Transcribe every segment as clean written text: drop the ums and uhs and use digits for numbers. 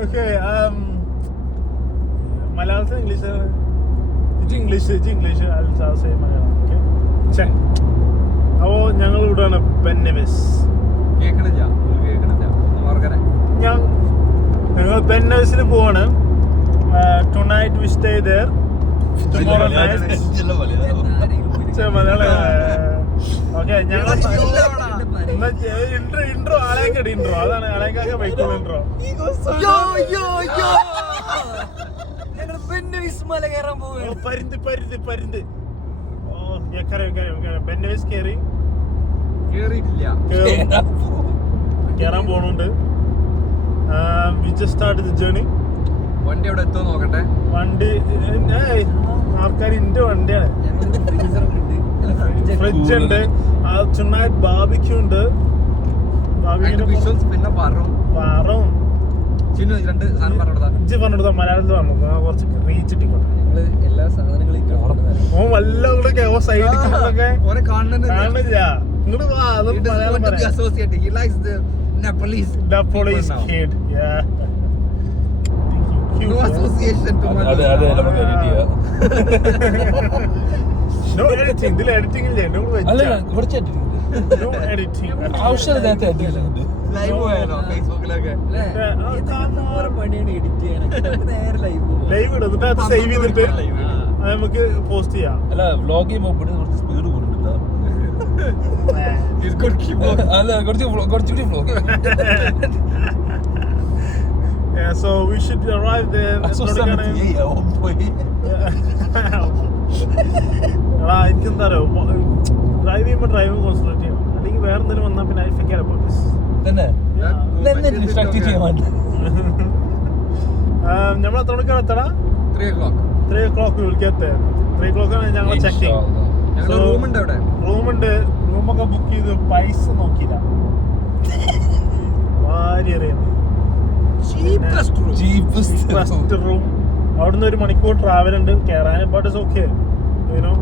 Okay മലയാളത്തിൽ English Malayalam okay. അപ്പോൾ ഞങ്ങൾ ഇവിടെയാണ് ബെന്നവിസ്. ഞങ്ങൾ ബെന്നവിസിൽ പോവാണ്. Tonight we stay there. Tomorrow night okay. ഞങ്ങൾ ഇൻട്രോ ആളേക്കടി ഇൻട്രോ അതാണ് ആളേക്കാക്കെ ബൈക്കുള്ള ഇൻട്രോ. പരുന്ത് ബെന്നവിസ് കേറാൻ പോണുണ്ട്. We just start the journey. വണ്ടി അവിടെ എത്തുമോ നോക്കട്ടെ. വണ്ടി ആൾക്കാർ ഇന്റെ വണ്ടിയാണ്. ഫ്രിഡ്ജ് ഉണ്ട്. ടുനൈറ്റ് ബാർബിക്യൂ ഉണ്ട്. പിന്നെ വറവും പറഞ്ഞെടുത്താ മലയാളത്തിൽ പറഞ്ഞു കുറച്ച് റീച്ച് ഇട്ടിക്കോട്ടെ. എല്ലാ സാധനങ്ങളും ഓ വല്ല സൈഡിലൊക്കെ കാണില്ല. ഇങ്ങോട്ട് വാ. Malayalam Nepalese kid. Yeah. No association to No editing. ഇതിൽ എഡിറ്റിംഗ് ഇല്ലേ? No editing. ആവശ്യമില്ലാത്ത ലൈവ് പോയാലോ ഫേസ്ബുക്കിലൊക്കെ ലൈവ് ഇടും. അത് സേവ് ചെയ്തിട്ട് അത് നമുക്ക് പോസ്റ്റ് ചെയ്യാം. അല്ല വ്ലോഗ് ചെയ്യുമ്പോൾ കുറച്ച് സ്പീഡ് കൂടുന്നുണ്ടല്ലോ. അല്ല കുറച്ചുകൂടി vlog. Yeah, so we should arrive there. എനിക്കെന്താ ഡ്രൈവ് ചെയ്യുമ്പോൾ ഡ്രൈവിംഗ് കോൺസെൻട്രേറ്റ് ചെയ്യണം. അല്ലെങ്കിൽ വേറെ എന്തെങ്കിലും വന്നാൽ പിന്നെ ഐ ഫിഗർ അബൌട്ട് ദിസ്. നമ്മൾ എത്ര മണിക്കാണ് എത്തണം? 3 o'clock we will get there. 3 o'clock ആണ് ഞങ്ങൾ ചെക്കിങ്. റൂമുണ്ട്. റൂമൊക്കെ ബുക്ക് ചെയ്ത് പൈസ നോക്കിയില്ല. റൂം അവിടുന്ന് 1 മണിക്കൂർ ട്രാവൽ ഉണ്ട് കയറാൻ. But it's okay you know.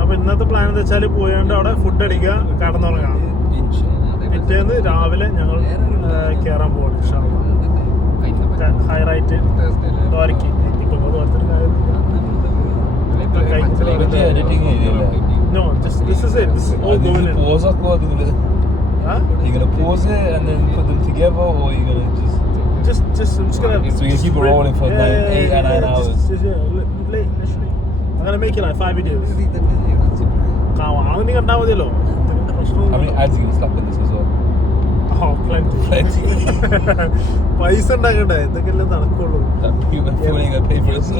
അപ്പൊ ഇന്നത്തെ പ്ലാൻ എന്താ വെച്ചാൽ പോയാണ്ട് അവിടെ ഫുഡ് അടിക്കുക, കടന്നുറങ്ങാം. പിറ്റേന്ന് രാവിലെ ഞങ്ങൾ കയറാൻ പോകണം. ഹൈറൈറ്റ് ദ്വാരക്ക് No, just this is it. This is all going in. Pause or what? Huh? You gonna pause it and then put them together, or you gonna I'm just gonna. So you keep it rolling for 8 and 9 hours. Literally, I'm gonna make it like 5 videos. നീ കണ്ടാ മതിയല്ലോ. How many ads are you gonna slap in this as well? Oh, plenty. പൈസ ഉണ്ടാക്കണ്ടേ? ഇതൊക്കെയല്ലേ നടക്കുള്ളൂ.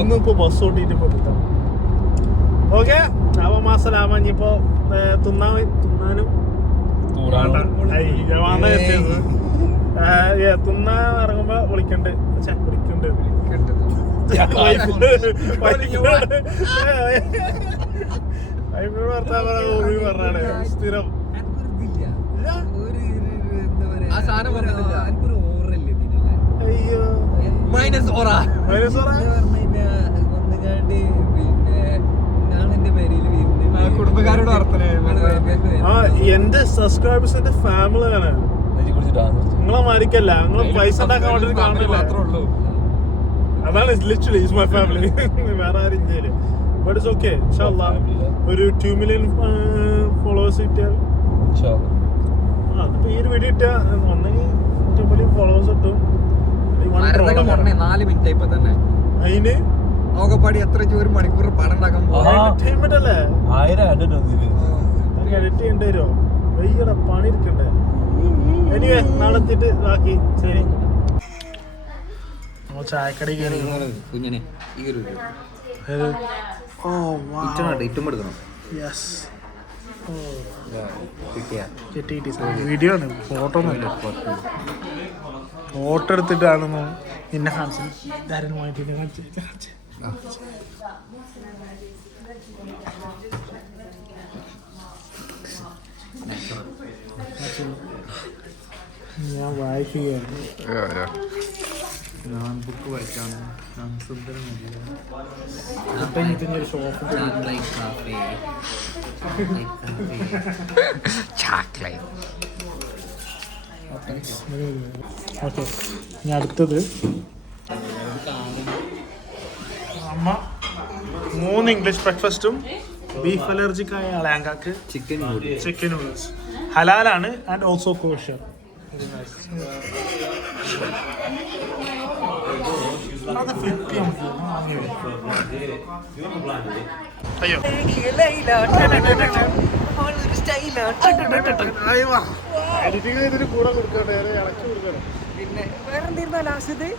ഇന്നും ഇപ്പൊ bus ഓട്ടിട്ട് പോയിട്ടാ. ഓക്കെ. അപ്പൊ മാസലാമ ഇനിയിപ്പോ തിന്നാനും തിന്നാൻ ഇറങ്ങുമ്പോ വിളിക്കണ്ട്. പറഞ്ഞാണ് സ്ഥിരം. അയ്യോ മൈനസ് ഓറ കുടുംബക്കാരോട് എന്റെ സബ്സ്ക്രൈബേഴ്സിന്റെ ഫാമിലിയാണ്. നിങ്ങളെ മാരിക്കല്ല. നിങ്ങള് പൈസ ഉണ്ടാക്കാൻ വേണ്ടി കാണില്ല. അതാണ് ലിറ്ററലി മൈ ഫാമിലി. വേറെ ആരും ചെയ്യില്ല. But it's okay. ഒരു 2 million ഫോളോവേഴ്സ് കിട്ടിയാൽ അതിപ്പോ ഈ ഒരു വീഡിയോ ഇട്ടാ ഒന്നെങ്കിൽ 2 million ഫോളോവേഴ്സ് കിട്ടും. 4 മിനിറ്റ് ഇപ്പൊ തന്നെ അതിന് നോക്കപ്പാടി എത്ര 1 മണിക്കൂർ പടം ഉണ്ടാക്കാൻ എൻ്റർടൈൻമെന്റ് അല്ലേ? 1000 എഡിറ്റ് ചെയ്യേണ്ടി വരുമോ? വയ്യട പണി എടുക്കണ്ടേ? എനിവേ നാളെ എത്തിയിട്ട് ബാക്കി. ശരി. ചായക്കട കുഞ്ഞിനെ വീഡിയോ ആണ്, ഫോട്ടോ ഒന്നുമില്ല. ഫോട്ടോ എടുത്തിട്ടാണെന്ന് നിന്നെ കാണിച്ചു. ഞാൻ വായിക്കുകയാണ്. ഞാൻ ബുക്ക് വായിക്കാണ്. ഓക്കെ, ഇനി അടുത്തത് അമ്മ 3 ഇംഗ്ലീഷ് ബ്രേക്ക്ഫാസ്റ്റും ബീഫ് അലർജിക് ആയ ആളാങ്കാക്ക് ചിക്കൻ നൂഡിൽസ് ഹലാലാണ് ആൻഡ് ഓൾസോ കോഷർ. അയ്യോ എഡിറ്റിംഗ് ഇതിന് കൂടെ കൊടുക്കട്ടെ, ഇളക്കി കൊടുക്കണം. പിന്നെ വേറെ എന്തിരുന്നാ ലാസ്റ്റ്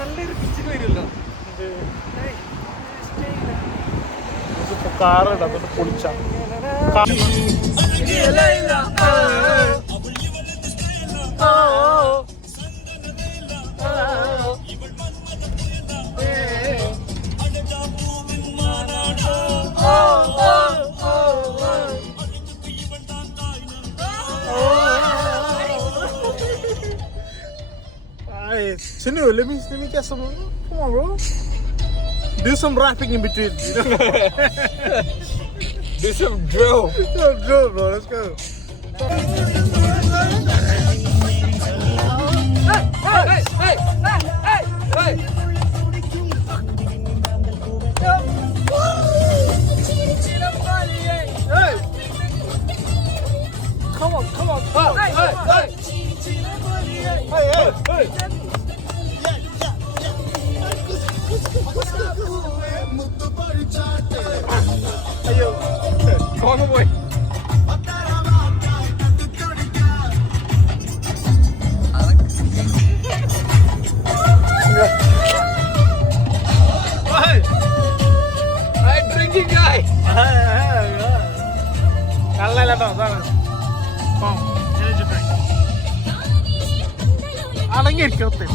നല്ലൊരു പിച്ചിൽ വരുമല്ലോ. കാറുണ്ട്, അതൊന്ന് പൊളിച്ചാ Sinu, let me get some. Come on, bro. Do some rapping in between. You know? Do some drill. Some drill, bro. Let's go. Hey! Come on! Hey! അയ്യോ പോയി. Drinking guy. കള്ളല്ലോ അതാണ്. അടങ്ങിയിരിക്കത്തെ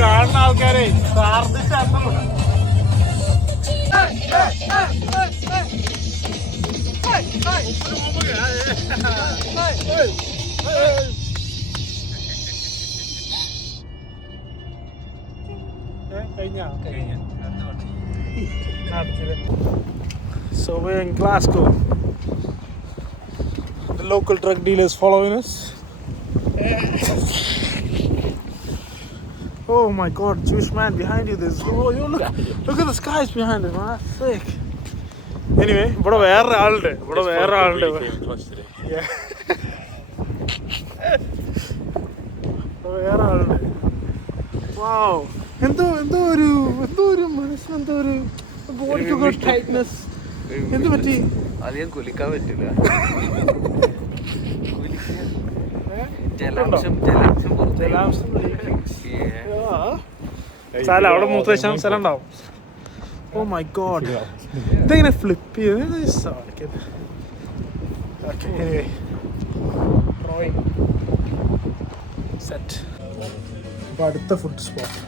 കാണുന്ന ആൾക്കാരെ പ്രാർത്ഥിച്ചു. So we're in Glasgow. The local drug dealers following us. Oh my God, Jewish man behind you! There's you look at the skies behind it, man. That's sick. Anyway, ഇവിടെ വേറെ ആളുണ്ട്. Yeah. വേറെ ആളുണ്ട്. Wow. എന്തോ ഒരു മനസ്സിനെന്തോ ഒരു ബോഡിക്കൊക്കെ tightness. എന്ത് പറ്റി? അധികം കുലിക്കാൻ പറ്റില്ല. ജലാംശം സ്ഥലം അവിടെ മൂത്രശാം സ്ഥലം ഉണ്ടാവും. ഓ മൈ ഗോഡ്, ഇതെങ്ങനെ ഫ്ലിപ്പ് ചെയ്ത് സെറ്റ്. അപ്പൊ അടുത്ത food spot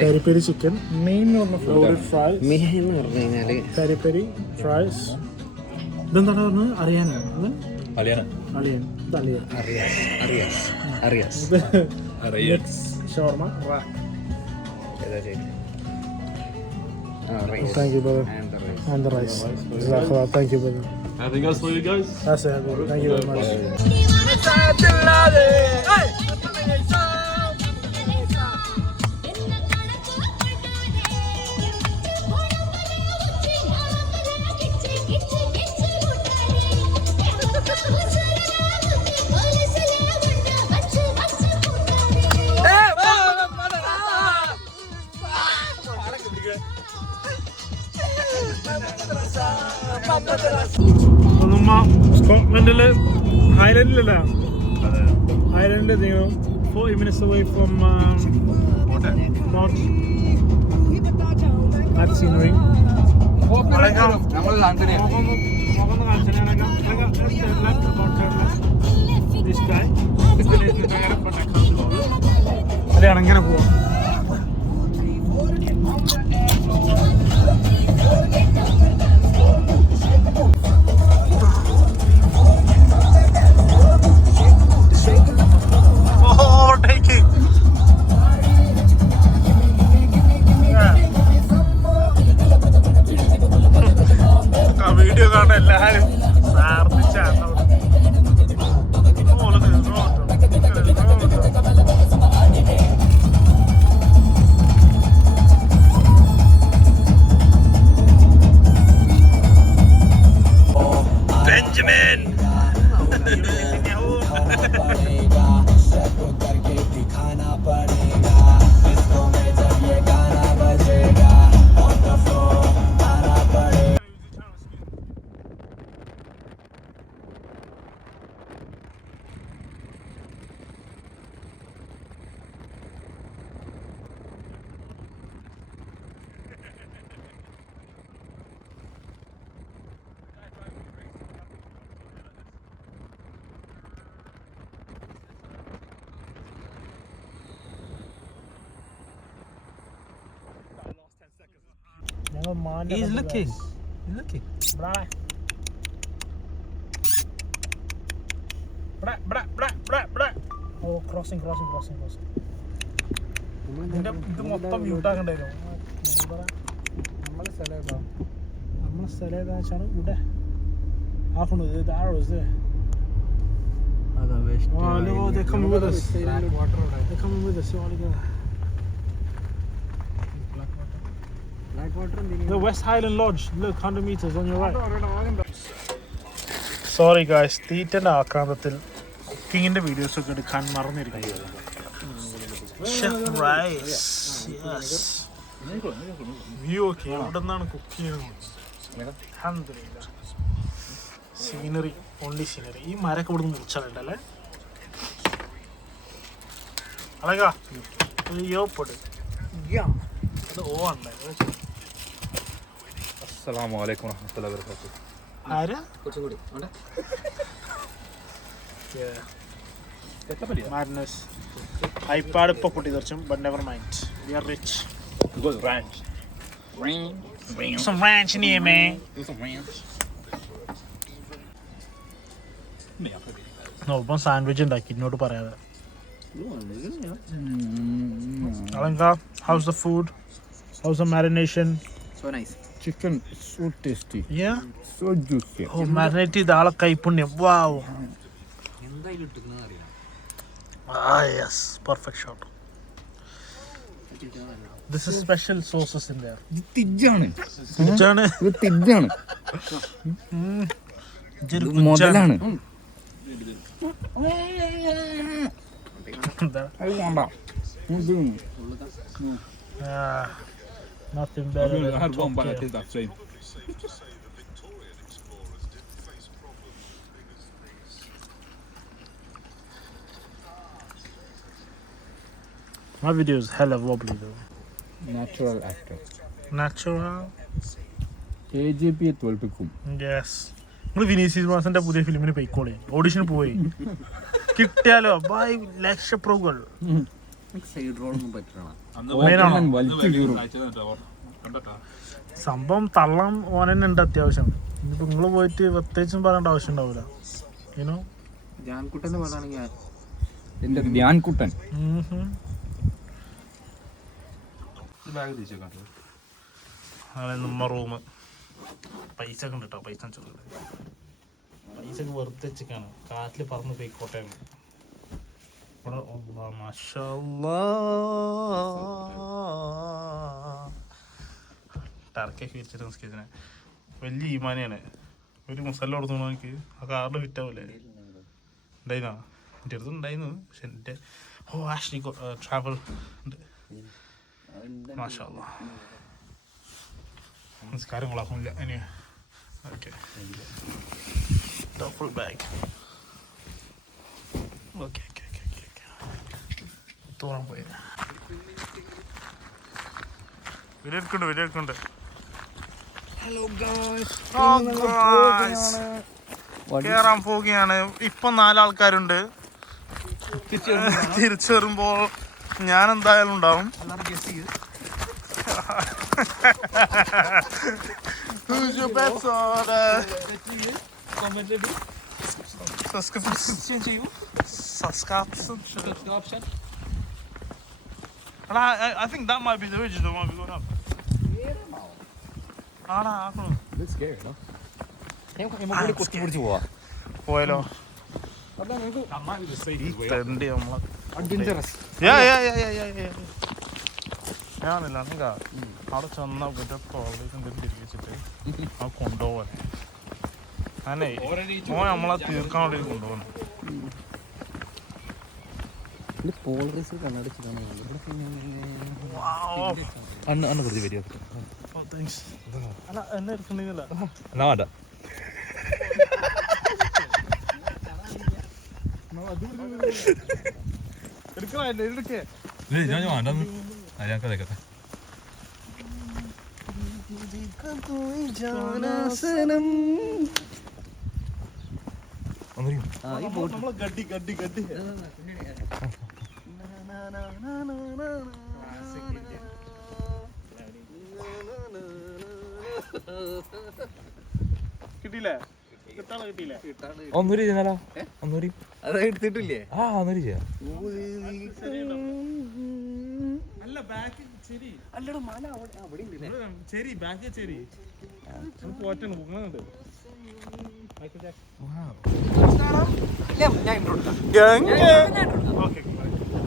peri peri chicken, main loaded fries, എന്ന് പറഞ്ഞു കഴിഞ്ഞാല് പെരി പെരി ഫ്രൈസ്. ഇതെന്താണ് പറഞ്ഞത്? അറിയാനാണ് ഷവർമ. Thank you, brother. And the rice. Jazakallah. Thank you, brother. Anything else for you guys? That's it. Thank you very much. ഒന്നും സ്കോട്ട്ലൻഡില് ഹൈലൻഡിലല്ല, Highland 40 minutes away from Port. That scenery. This guy. അതാണ് അങ്ങനെ പോവാം. Video കാണാൻ എല്ലാരും പ്രാർത്ഥിച്ചാണ്. Benjamin. He's looking. He's looking. Oh, crossing. ഇത് മൊത്തം മ്യൂട്ടാക്കണ്ടായിരുന്നു. നമ്മളെ സ്ഥലം ഏതാ വെച്ചാണ് ഇവിടെ. The arrows there. Oh no, they're coming with us. They're coming with us. All together. The West Highland Lodge. Look, 100 meters on your right. Sorry guys, തീറ്റൻ്റെ ആക്രാന്തത്തിൽ കുക്കിങ്ങിൻ്റെ വീഡിയോസ് ഒക്കെ എടുക്കാൻ മറന്നിരിക്കുന്നു. Chef rice, yes. വ്യൂ ഒക്കെ എവിടെ നിന്നാണ് cook ചെയ്യുന്നത്? അൽഹംദുലില്ലാ. Scenery, only scenery. ഈ മരമൊക്കെ ഇവിടെ നിന്ന് മുറിച്ചാലുണ്ടല്ലേ അളകാ യോപ്പൊട്. അത് ഓ ആണല്ലേ. അസ്സലാമു അലൈക്കും വറഹ്മത്തുള്ളാഹി വബറകാതുഹു. ആരാ? Madness. iPad ഇപ്പൊ പൊട്ടി തെറിച്ചും, but never mind. We are rich. Good ranch. Some ranch in here, man. No, ഇപ്പം സാൻഡ്വിച്ച് ഉണ്ടാക്കി എന്നോട് പറയാതെ. Alanka, how's the food? How's the marination? So nice. Chicken so tasty. Yeah? So juicy. Oh, marinate ചെയ്ത ആളെ കൈപ്പുണ്യം. Wow. എന്തായാലും ഇട്ടുന്ന അറിയാം. Ah, yes. Perfect shot. This is special sauces in there. ഇത് തിജ്ജാണ്. കുഞ്ചാണ്. ഇത് തിജ്ജാണ്. ഇതൊരു മുതലാണ്. അത് വേണ്ട. Nothing better than I had one bite. I Tokyo. tasted that same. My video is hella wobbly though. Natural actor. Natural. KGP തോൽപ്പിക്കും. Yes. നിങ്ങൾ Vinicius മാസന്റെ പുതിയ ഫിലിമിന് പോയിക്കോളെ. ഓഡിഷന് പോയി കിട്ടിയാലോ ബൈ ലക്ഷപ്രഭുകൾ. സൈഡ് റോൾ ഒന്നും പറ്റണം. സംഭവം തള്ളം ഓനെന്നെ ഉണ്ട് അത്യാവശ്യം. ഇനിയിപ്പോൾ നിങ്ങൾ പോയിട്ട് പ്രത്യേകിച്ചും പറയേണ്ട ആവശ്യം ഉണ്ടാവില്ല. യുനോ ധ്യാൻകുട്ടൻ്റെ പടമാണെങ്കിൽ എൻ്റെ ധ്യാൻകുട്ടൻ. അങ്ങനെ നമ്മ റൂം പൈസ ഒക്കെ ഉണ്ട് കേട്ടോ. പൈസ ഒക്കെ വെറുതെ വെച്ചിക്കാണ്. കാറ്റിൽ പറന്ന് പോയിക്കോട്ടെ. ടർക്കൊക്കെ വെച്ചിട്ട് നിസ്കരിച്ചതിനെ വലിയ ഈമാനിയാണ്. ഒരു മസാല കൊടുത്തോളൂ എനിക്ക്. ആ കാറിൽ ഫിറ്റ് ആവൂലേ? ഉണ്ടായിരുന്നോ? എൻ്റെ അടുത്ത് ഉണ്ടായിരുന്നു. പക്ഷെ എൻ്റെ ആക്ച്വലി ട്രാവൽ ഉണ്ട്. മാഷാ അല്ലാഹ്. നിസ്കാരം കൊള്ളാക്കില്ല. ഇനി ഓക്കെ. Double bag. ഓക്കെ തോന്നാൻ പോയത് വീഡിയോ എടുക്കുന്നുണ്ട്. ഹലോ ഗായ്സ്, കേറാൻ പോവുകയാണ്. ഇപ്പൊ 4 ആൾക്കാരുണ്ട്. തിരിച്ചു വരുമ്പോൾ ഞാൻ എന്തായാലും ഉണ്ടാവും. I think that might be the original one we got up. പോയാലോ ഞാനില്ല നിങ്ങ അവിടെ ചെന്ന തോളിലേക്ക് തിരിച്ചിട്ട് ആ കൊണ്ടുപോകാൻ ഞാനേ മോൻ നമ്മളെ തീർക്കാൻ വേണ്ടി കൊണ്ടുപോകണം. എന്നെ എടുക്കണില്ല. എടുക്കേ നമ്മളെ ഗഡ്ഡി കിട്ടിയില്ലേ? കിട്ടിയില്ലേ? ഒന്നൂരി ചെയ്യുന്നാലോ? ഒന്നൂരി അത് എടുത്തിട്ടില്ലേ? ആ ഒന്നൂരി ചെയ്യാം. അല്ല ബാക്ക് ശരി അല്ലടാ മല അവിടെ ശരി ബാക്ക് ശരി പോറ്റാണ് പോകുന്നുണ്ട്.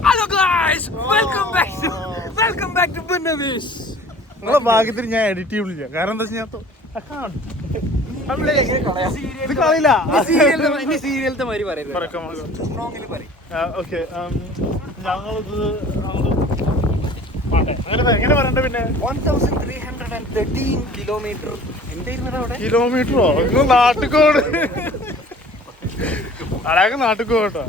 Hello guys, welcome back to Ben Nevis. നിങ്ങളെ ഭാഗ്യത്തിന് ഞാൻ എഡിറ്റ് ചെയ്യില്ല. കാരണം എന്താ വെച്ചാൽ ഇത് കളിയില്ല. സീരിയലത്തെ മാതിരി പറയരുത്. ഓക്കെ ഞങ്ങളിത് എങ്ങനെ പറയണ്ട പിന്നെ 1313 കിലോമീറ്റർ എന്തായിരുന്നു അവിടെ? കിലോമീറ്ററോ? നിങ്ങൾ നാട്ടിക്കോട് അടയാൾക്ക് നാട്ടിക്കോട്ടോ.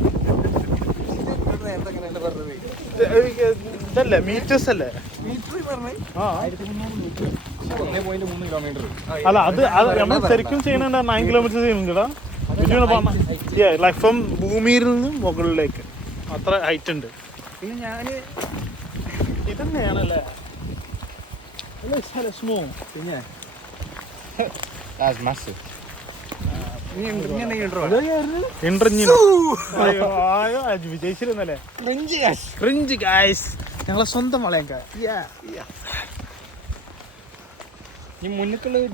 ഇതല്ലേ മീറ്റേഴ്സ് അല്ലേ? അല്ല അത് നമ്മൾ ശരിക്കും ചെയ്യണ 9 കിലോമീറ്റർ ചെയ്യുന്നുണ്ടോ? ലൈക്ക് ഫ്രം ഭൂമിയിൽ നിന്ന് മുകളിലേക്ക് അത്ര ഹൈറ്റ് ഉണ്ട്. പിന്നെ ഞാന് ഇതന്നെയാണല്ലേ സ്മോ. പിന്നെ വിജയിച്ചിരുന്നല്ലേ? ഞങ്ങളെ സ്വന്തം വളയങ്ക മുന്നിക്കുള്ളത്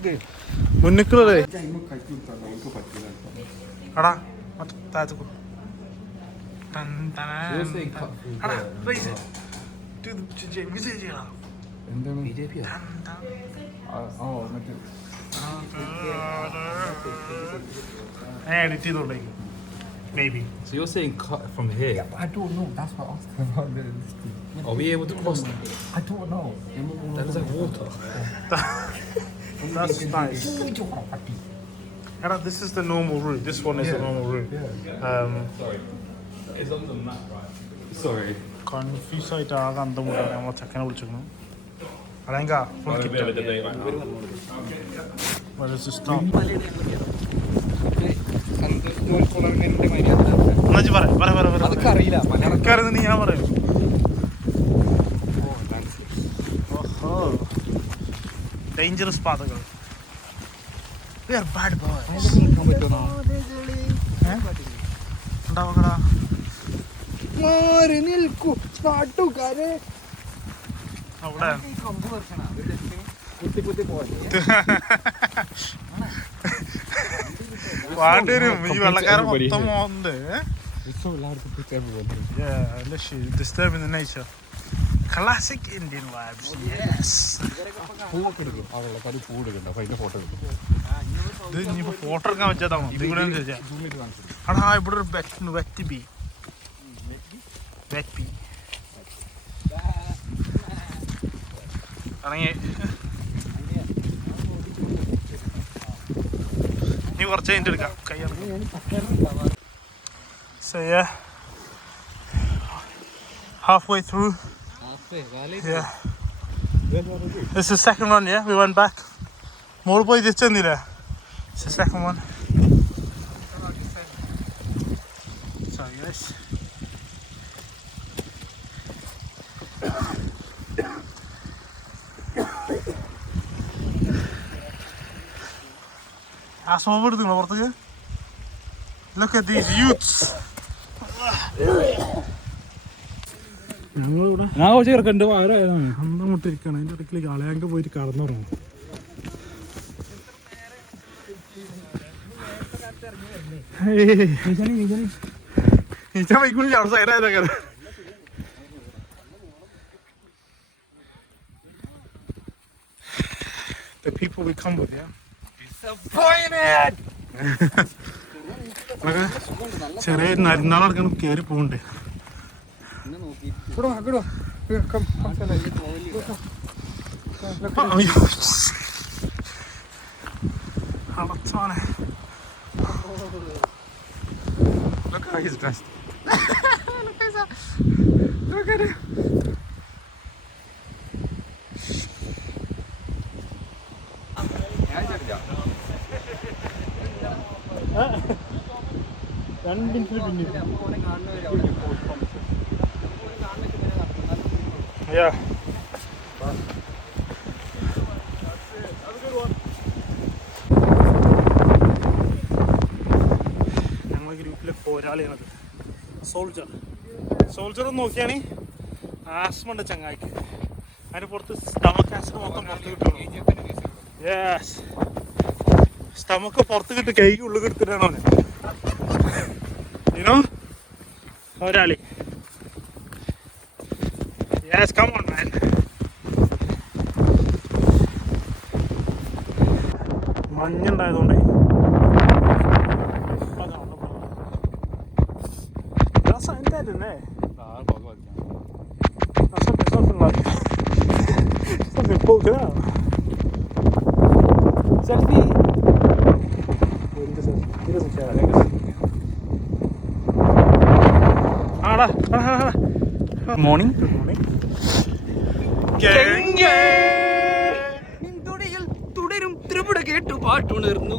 അടാ താഴത്തേക്കോ വിജയ് ചെയ്യണം. എഡിറ്റ് ചെയ്തോളൂ maybe. So you're saying cut from here? I don't know. That's what I asked about the Are we able to cross? I don't know. That is like water. That's nice. This is the normal route. This one is the normal route. Sorry. It's on the map, right? Sorry. Confused ആയിട്ട് ആകെ അന്തമുട്ടാണ്. നമ്മളെ ചെക്കനെ വിളിച്ചിരുന്നു. അതെങ്കാ അതൊക്കെ അറിയില്ല. നീ ഞാൻ പറയും. ഡേഞ്ചറസ് പാതകൾ. ഉണ്ടാവക്കടാ അവിടെ വാണ്ടരും ഈ വെള്ളക്കാരൻ മൊത്തം പോകുന്നുണ്ട്. Disturbing the nature. Classic Indian vibes. Yes. ഇത് ഇനിയിപ്പോ ഫോട്ടോ എടുക്കാൻ വെച്ചതാണോ? ഇതിവിടെ ചോദിച്ചാ അടാ ഇവിടെ ഒരു വെറ്റ് ബി ആണെങ്കിൽ നീ ഇനി കുറച്ച് കഴിഞ്ഞിട്ട് എടുക്കാം So yeah, halfway through. Yeah. This is the second one, yeah? We went back. More boy this chandile. It's the second one. Sorry guys. Look at these youths. ഞങ്ങളിവിടെ ഞാൻ കുറച്ച് കിടക്കണ്ട് വയറായതാണ് അന്തം മുട്ടിരിക്കുകയാണ്. അതിൻ്റെ ഇടയ്ക്ക് കളയാങ്ക പോയിട്ട് കടന്നുറങ്ങും. നീച്ചാൻ വൈക്കുന്നില്ല അവിടെ സൈഡായതൊക്കെ. The people we come with, yeah? Disappointed! ചെറിയ നരുന്നാളടക്കം കയറി പോകണ്ടേ. അടച്ചാനെ. Look how he's dressed. Look at him. Yeah. ഞങ്ങളെ ഗ്രൂപ്പിലെ പോരാളിയാണത്. സോൾജർ ഒന്ന് നോക്കിയാണ് ആസ്മണ്ട് ചങ്ങായിക്ക്. അതിന് പുറത്ത് സ്റ്റമക്ക് ആസിഡ് മൊത്തം പുറത്ത് കിട്ടും. യെസ്, സ്റ്റമക്ക് പുറത്ത് കിട്ടും, കൈക്ക് ഉള്ളിൽ എടുത്തിട്ടാണ് അവന്. യുനോ പോരാളി. Yes, come on, man. മഞ്ഞുണ്ടായതുകൊണ്ടേ രസമുണ്ടായിരുന്നേ. സെൽഫി ആടാ. മോർണിംഗ് തുടരും ത്രിപുട കേട്ടു പാട്ടുണർന്നു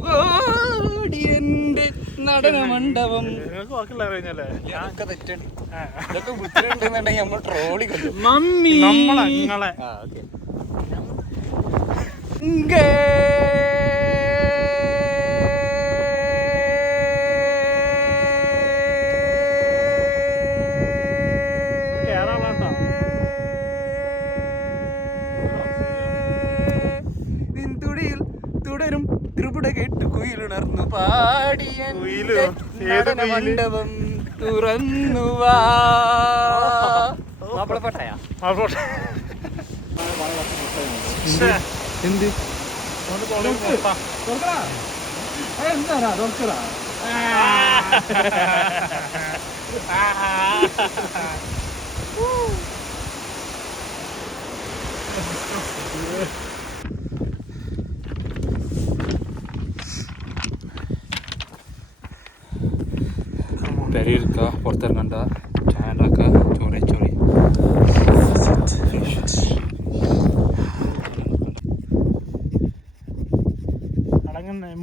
എന്റെ നടന മണ്ഡപം. നമ്മൾ ട്രോളി മമ്മി നമ്മളെ തുടരും ത്രിപുട കേട്ടു കുയിലുണർന്നു പാടിയ മണ്ഡപം തുറന്നു വാ. മാപ്പിളപ്പാട്ടയാ എന്ത് പെരിയിരിക്ക, പുറത്തിറങ്ങണ്ട, ചായ ഉണ്ടാക്കുക, ചോറി ചോറി.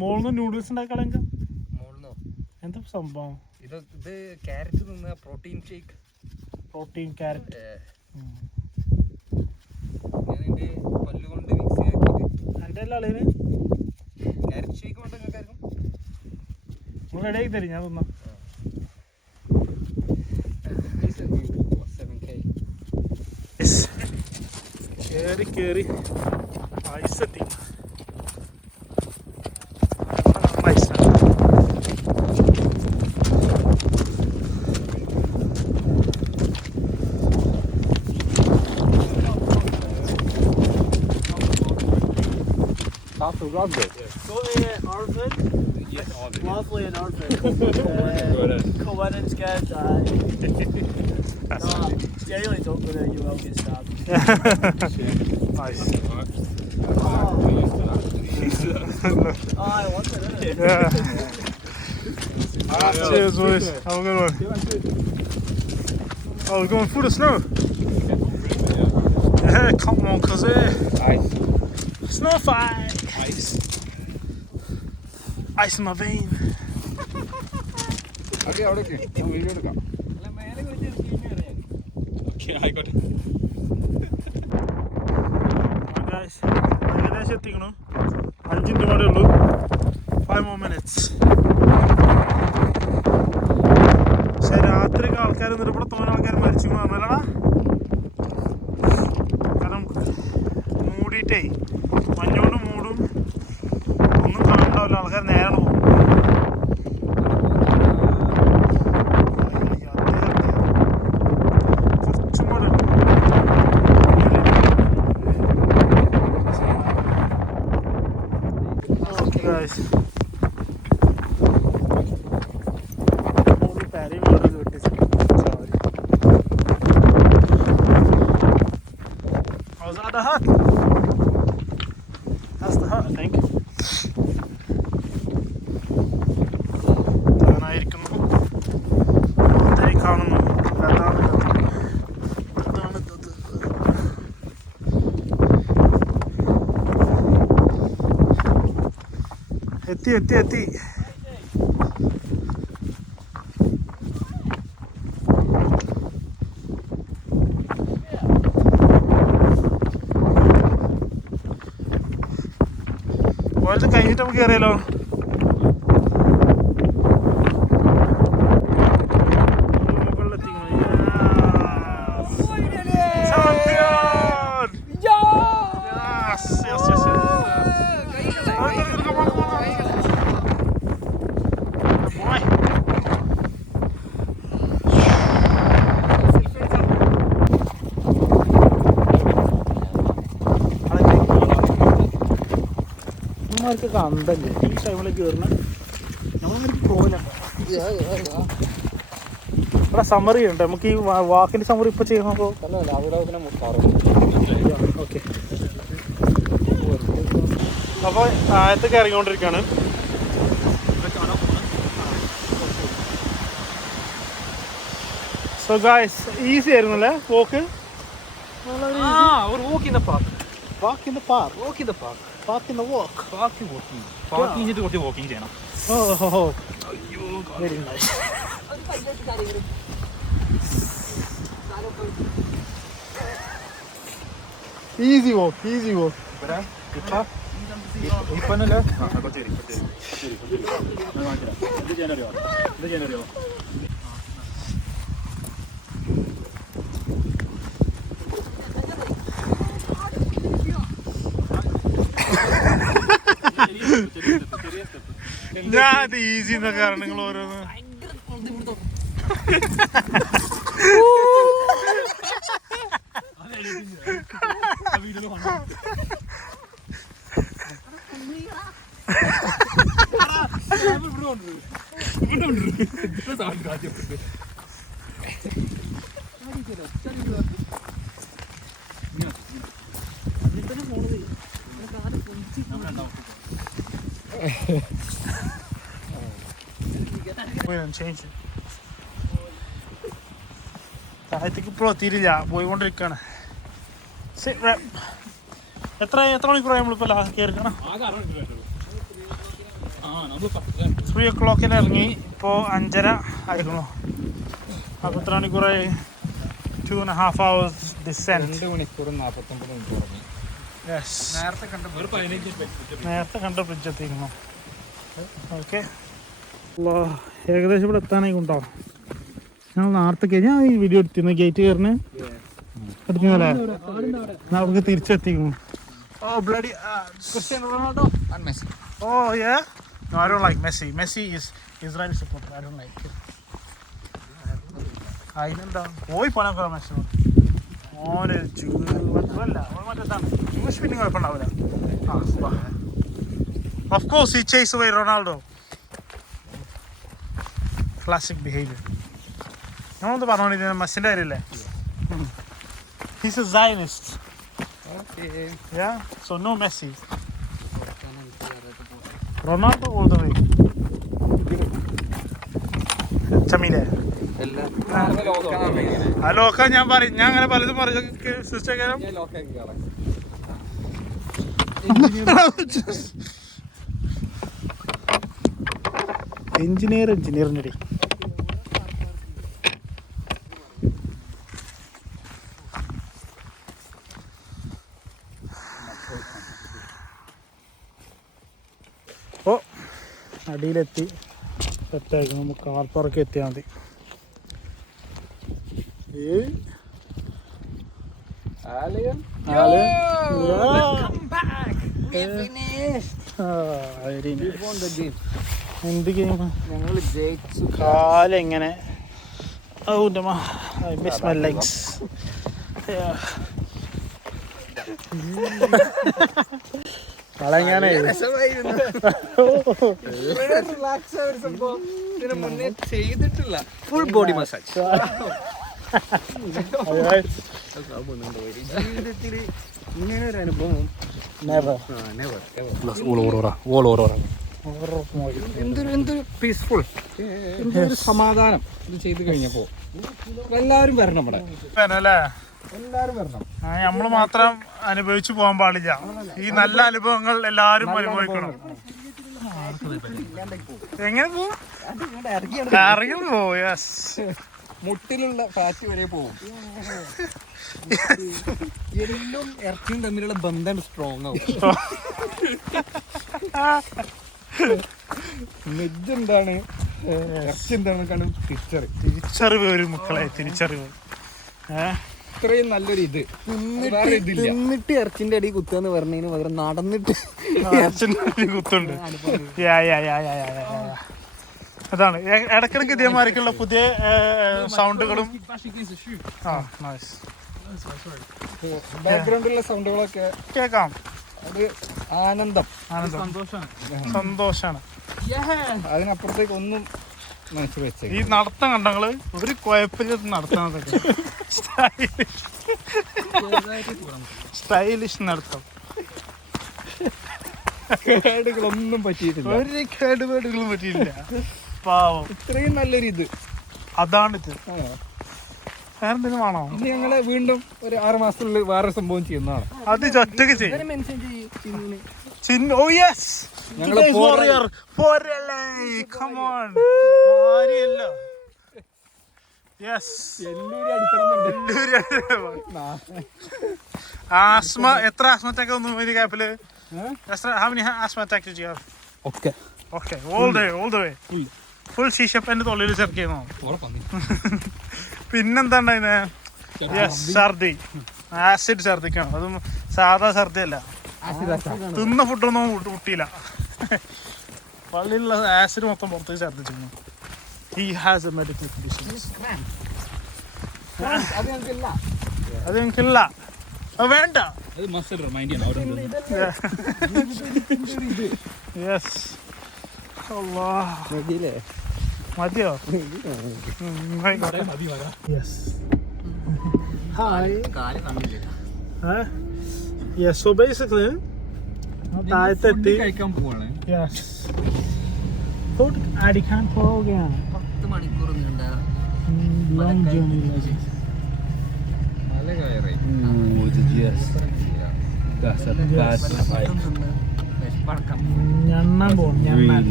മോളിന്ന് നൂഡിൽസ് ഉണ്ടാക്കളങ്ക മോളിന്നോ എന്താ സംഭവം? ഇത് ക്യാരറ്റ് തിന്ന പ്രോട്ടീൻ ഷേക്ക്. പ്രോട്ടീൻ ക്യാരറ്റ് ഞാനെൻ്റെ പല്ലുകൊണ്ട് മിക്സ് ആക്കിയിട്ട് എൻ്റെ എല്ലാ അളവിന് ക്യാരറ്റ് ഷേക്ക് വേണ്ട നിങ്ങൾക്കായിരിക്കും. നിങ്ങൾ റെഡിയാക്കി തരും, ഞാൻ തിന്നാം. കേറി കേറി ഐസ് എത്തി. After rugby? Go to Arvid. Yes, Arvid. Lovely in Arvid. Go ahead. Cohen's good. No, generally don't go there, you will get stabbed. Nice. Oh, I wanted it. Yeah. Cheers, boys. Have a good one. Oh, we're going through the snow. Yeah, come on, cousin. Ice. Snow fight. Ice. Ice in my vein. Okay അവിടെ video എടുക്കാം. ആയിക്കോട്ടെ. Guys, ഏകദേശം എത്തിക്കണു. 5 minute കൂടെ ഉള്ളൂ. 5 more minutes. പക്ഷെ രാത്രി ആൾക്കാർ എന്നിട്ട് ഇവിടെ തോന്നുന്ന ആൾക്കാർ മരിച്ചു പറഞ്ഞല്ലടാ. കാരണം മൂടിയിട്ടേ മഞ്ഞോണ്ട് മൂടും, ഒന്നും കാണണ്ടാവില്ല, ആൾക്കാർ നേരെ പോകും. കുറച്ചും കൂടെ ഉണ്ട്. Guys. Was that the hut? That's the hut, I think. അങ്ങനായിരിക്കുന്നു. അതേ കാണുന്നു. അതാണ് എത്തി. പോലത്തെ കഴിഞ്ഞിട്ട് നമുക്ക് കയറിയാലോ? ൊക്കെ അന്തല്ലേ ഈ ടൈമിലേക്ക് കയറണം. നമ്മളങ്ങനെ പോകില്ല. ഇവിടെ സമ്മറി ഉണ്ട്. നമുക്ക് ഈ വാക്കിന്റെ സമ്മറി ഇപ്പൊ ചെയ്യണോ? ഓക്കെ. അപ്പോൾ താഴത്തേക്ക് ഇറങ്ങിക്കൊണ്ടിരിക്കുകയാണ്. സോ ഗായ്സ്, ഈസി ആയിരുന്നല്ലേ പോക്ക്? walk in the park. Walk in the park. Walk in the park. Park in the walk. Walking. Park ചെയ്തിട്ട് കുറച്ച് walking ചെയ്യണം. Oh, very nice. Easy walk. ഇപ്പന്നല്ല ഞാൻ ഈസി എന്ന കാരണങ്ങൾ ഓരോന്ന്. ചേഞ്ച് താഴത്തേക്ക് ഇപ്പോൾ എത്തിയിട്ടില്ല, പോയിക്കൊണ്ടിരിക്കുകയാണ്. എത്ര മണിക്കൂറായി നമ്മളിപ്പോൾ കയറിക്കണം? 3 o'clock ഇറങ്ങി, ഇപ്പോൾ 5:30 ആയിരുന്നു. അപ്പോൾ എത്ര മണിക്കൂറായി? 2.5 hours descent. 2 മണിക്കൂർ 49 മിനിറ്റ് ഉറങ്ങി. നേരത്തെ കണ്ട ബ്രിഡ്ജ് എത്തിയിരുന്നു. ഓക്കെ, ഏകദേശം ഇവിടെ എത്താനായിക്കൊണ്ടോ? ഞങ്ങൾ നേരത്തെ ഞാൻ ഈ വീഡിയോ എടുത്തിരുന്നു. ഗേറ്റ് കയറിന് എടുക്കുന്നല്ലേ, നമുക്ക് തിരിച്ചെത്തിക്കുന്നു. Oh, bloody Cristiano Ronaldo And Messi. Oh, yeah? No, I don't like Messi. Messi is Israeli supporter. I don't like it. അതിനെന്താ പോയി പോകാൻ കുറെ മെസ്സി ഓന് അല്ല മറ്റേതാണ് ജൂസ് പിന്നെ കുഴപ്പമുണ്ടാവില്ല. Of course he chased away Ronaldo. Classic behavior. നമ്മളൊന്ന് പറഞ്ഞോണ്ടിരുന്ന മെസ്സിൻ്റെ കാര്യമില്ലേ? He's a Zionist. Okay. Yeah, so no Messi. Ronaldo all the way. ചമീനെ ആ ലോക്ക ഞാൻ പറയും, ഞാൻ അങ്ങനെ പലതും പറഞ്ഞു സിസ്റ്റം എഞ്ചിനീയറിൻ്റെ ഇടയിൽ ഓ അടിയിലെത്തി സെറ്റാക്കി. നമുക്ക് കാർ പാർക്ക് എത്തിയാൽ മതി. എന്ത് ഗെയിം കാലെങ്ങനെ മിസ് മൈ ലെഗ്സ്. കളയാനേ ചെയ്തിട്ടില്ല. ഫുൾ ബോഡി മസാജ് ജീവിതത്തിൽ ഇങ്ങനെ ഒരു അനുഭവം എന്തൊരു പീസ്ഫുൾ, എന്തൊരു സമാധാനം ഇത് ചെയ്ത് കഴിഞ്ഞപ്പോ. എല്ലാവരും വരണം ഇവിടെ, എല്ലാവരും വരണം. നമ്മള് മാത്രം അനുഭവിച്ചു പോകാൻ പാടില്ല. ഈ നല്ല അനുഭവങ്ങൾ എല്ലാരും അനുഭവിക്കണം. എങ്ങനെ പോവും? ഇറങ്ങി പോവും. യെസ്, മുട്ടിലുള്ള ഫാറ്റ് വരെ പോകും. എല്ലും ഇറച്ചിയും തമ്മിലുള്ള ബന്ധം സ്ട്രോങ് ആവും. എന്താണ് ഇറച്ചി എന്താണ് കാണും തിരിച്ചറിവ് വരും മക്കളെ, തിരിച്ചറിവ്. ഇത്രയും നല്ലൊരു ഇത് തിന്നിട്ട് ഇറച്ചിന്റെ അടി കുത്തുകയെന്ന് പറഞ്ഞതിന് പകരം നടന്നിട്ട് കുത്തുണ്ട്. അതാണ് ഇടക്കിടക്ക് ഇതേമാരൊക്കെയുള്ള പുതിയ സൗണ്ടുകളും ബാക്ക്ഗ്രൗണ്ടിലുള്ള സൗണ്ടുകളൊക്കെ കേൾക്കാം. അത് ആനന്ദം, സന്തോഷാണ്. അതിനപ്പുറത്തേക്ക് ഒന്നും മനസ്സിൽ വെച്ചേ. ഈ നടത്തം കണ്ടങ്ങള് ഒരു കുഴപ്പമില്ലാത്ത നടത്താനൊക്കെ സ്റ്റൈലിഷ് നടത്തം. കേടുകളൊന്നും പറ്റിയിട്ടില്ല, ഒരു കേടുപാടുകളും പറ്റിയില്ല. പാവം, ഇത്രയും നല്ലൊരു ഇത്. അതാണിത്. വേറെന്തെങ്കിലും വേണോ? ഇനി ഞങ്ങള് വീണ്ടും ഒരു 6 മാസത്തിനുള്ളിൽ വേറെ സംഭവം ചെയ്യുന്നതാണ്. അത് ഒറ്റക്ക് ചെയ്യും. ആസ്മ എത്ര ആസ്മ അറ്റാക്ക് ഒന്നും ഈ ക്യാപ്പില്? How many asthma attacks did you have? Okay. Okay, all the way. Full ശീശപ്പ് എന്റെ തൊള്ളിയിൽ ചെറുക്കുന്നു. പിന്നെന്താണ്ടായിരുന്നെ? ഛർദി, ആസിഡ് ഛർദിക്കണം. അതും സാധാ ഛർദിയല്ല, തിന്ന ഫുഡൊന്നും മുട്ടിയില്ല. പള്ളിയിലുള്ള ആസിഡ് മൊത്തം പുറത്തേക്ക് ഛർദിച്ചിരുന്നു. He has a medical condition. അത് ഞങ്ങൾക്കില്ല, വേണ്ട. യെസ്, മതിയോ? യെസ്. സോ ബേസിക്കലി താഴത്തെത്തി കഴിക്കാൻ പോവാണ്. അടിക്കാൻ പോവുകയാണ്. 10 മണിക്കൂർ നീണ്ട മല കയറി.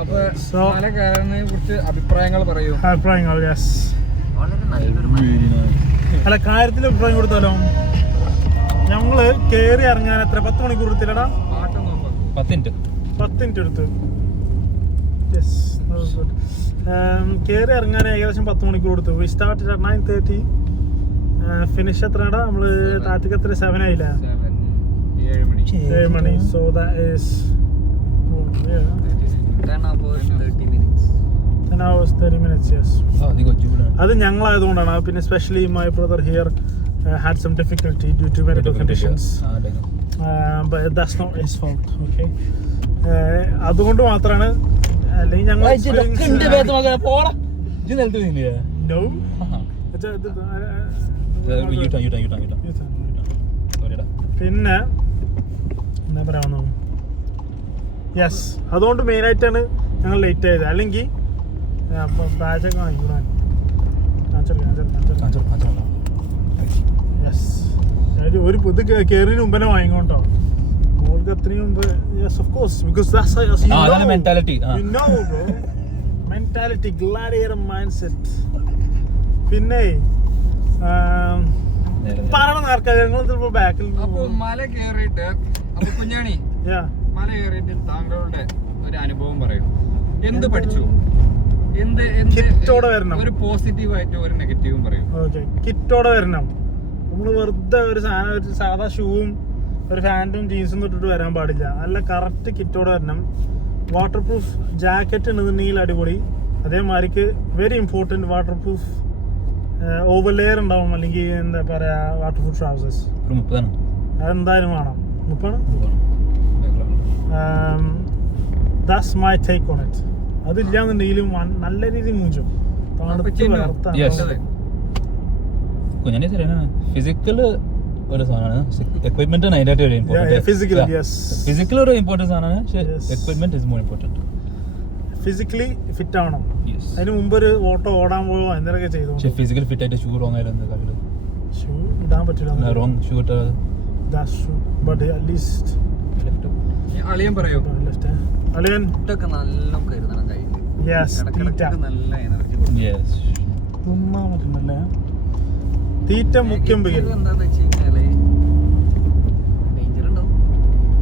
അപ്പൊ മല കയറുന്നതിനെ കുറിച്ച് അഭിപ്രായങ്ങൾ പറയൂ. അഭിപ്രായങ്ങൾ അല്ല, കാര്യത്തിൽ അഭിപ്രായം കൊടുത്താലോ? ഞങ്ങള് കേറി ഇറങ്ങാൻ എത്ര 10 മണിക്കൂർ എടുത്തില്ലടാ? 10 മിനിറ്റ് എടുത്ത്. കേറി ഇറങ്ങാൻ ഏകദേശം 10 മണിക്കൂർ എടുത്തു. We started at 9:30. ഫിനിഷ് എത്രടാ നമ്മള്? താഴത്തേക്ക് എത്ര? 7 ആയില്ല, 7 മണി. So that is 10 hours 30 minutes. Yes, അത് ഞങ്ങളായതുകൊണ്ടാണ്. പിന്നെ specially my brother here had some difficulty due to medical conditions, but that's not his fault. Okay, അതുകൊണ്ട് മാത്രമാണ്. അല്ലെങ്കിൽ ഞങ്ങൾ no. പിന്നെ എന്താ പറയാ, യെസ്, അതുകൊണ്ട് മെയിനായിട്ടാണ് ഞങ്ങൾ ലേറ്റ് ആയത്. അല്ലെങ്കിൽ ബാജൊക്കെ വാങ്ങിക്കൂടാൻ. യെസ്, ഒരു ഇത് കയറിന് മുമ്പ് തന്നെ വാങ്ങിക്കോട്ടോ. മോൾക്ക് അത്രയും മുമ്പ്. Yes of course, because that's mentality mentality, gladiator mind set. പിന്നെ പറയണം ആർക്കാ ഞങ്ങൾ ബാക്കിൽ. അപ്പൊ മല കേറിയിട്ട് അപ്പൊ കുഞ്ഞാണി മല കയറിയിട്ട് താങ്കളുടെ ഒരു അനുഭവം പറയും. എന്ത് പഠിച്ചു? കിറ്റോടെ വരണം. ഒരു പോസിറ്റീവ് ആയിട്ട് ഒരു നെഗറ്റീവും പറയും. ഓക്കെ, കിറ്റോടെ വരണം. നമ്മൾ വെറുതെ ഒരു സാധനം, ഒരു സാധാ ഷൂവും ഒരു പാൻറ്റും ജീൻസും ഇട്ടിട്ട് വരാൻ പാടില്ല. നല്ല കറക്റ്റ് കിറ്റോടെ വരണം. വാട്ടർ പ്രൂഫ് ജാക്കറ്റ് ഉണ്ടെന്നുണ്ടെങ്കിൽ അടിപൊളി. അതേമാതിരിക്ക് വെരി ഇമ്പോർട്ടൻറ്റ് വാട്ടർ പ്രൂഫ് ഓവർലെയർ ഉണ്ടാവും, അല്ലെങ്കിൽ എന്താ പറയാ വാട്ടർ പ്രൂഫ് ട്രൗസേഴ്സ് അതെന്തായാലും വേണം. 30 that's my take on it. അതില്ലാന്നുണ്ടെങ്കിലും നല്ല രീതിയിൽ മൂഞ്ചും. കുഞ്ഞാണി ശരിയാണ്. ഫിസിക്കല് ഒരു സാധനമാണ്, എക്വിപ്മെന്റ് അതിനായിട്ട് ഒരു ഫിസിക്കൽ ഒരു ഇമ്പോർട്ടൻസ് സാധനമാണ്. Equipment is more important. Physically fit ആവണം. അതിന് മുമ്പ് ഒരു ഓട്ടോ ഓടാൻ പോയോ എന്തൊക്കെ ചെയ്തു. ഫിസിക്കൽ ഫിറ്റ് ആയിട്ട് ഷൂ റോങ് ആയാലും ഷൂ ഇടാൻ പറ്റില്ല. റോങ് ഷൂ ഇട്ടാ ബട്ട് അറ്റ്ലീസ്റ്റ് അളിയൻ പറയോ? അളിയൻ നല്ല കരുതണം കയ്യിൽ. നല്ല എനർജി പറ്റുന്നല്ലേ തീറ്റ മുഖ്യം. എന്താന്ന് വെച്ച് കഴിഞ്ഞാല് ഡേഞ്ചർ ഉണ്ടാവും.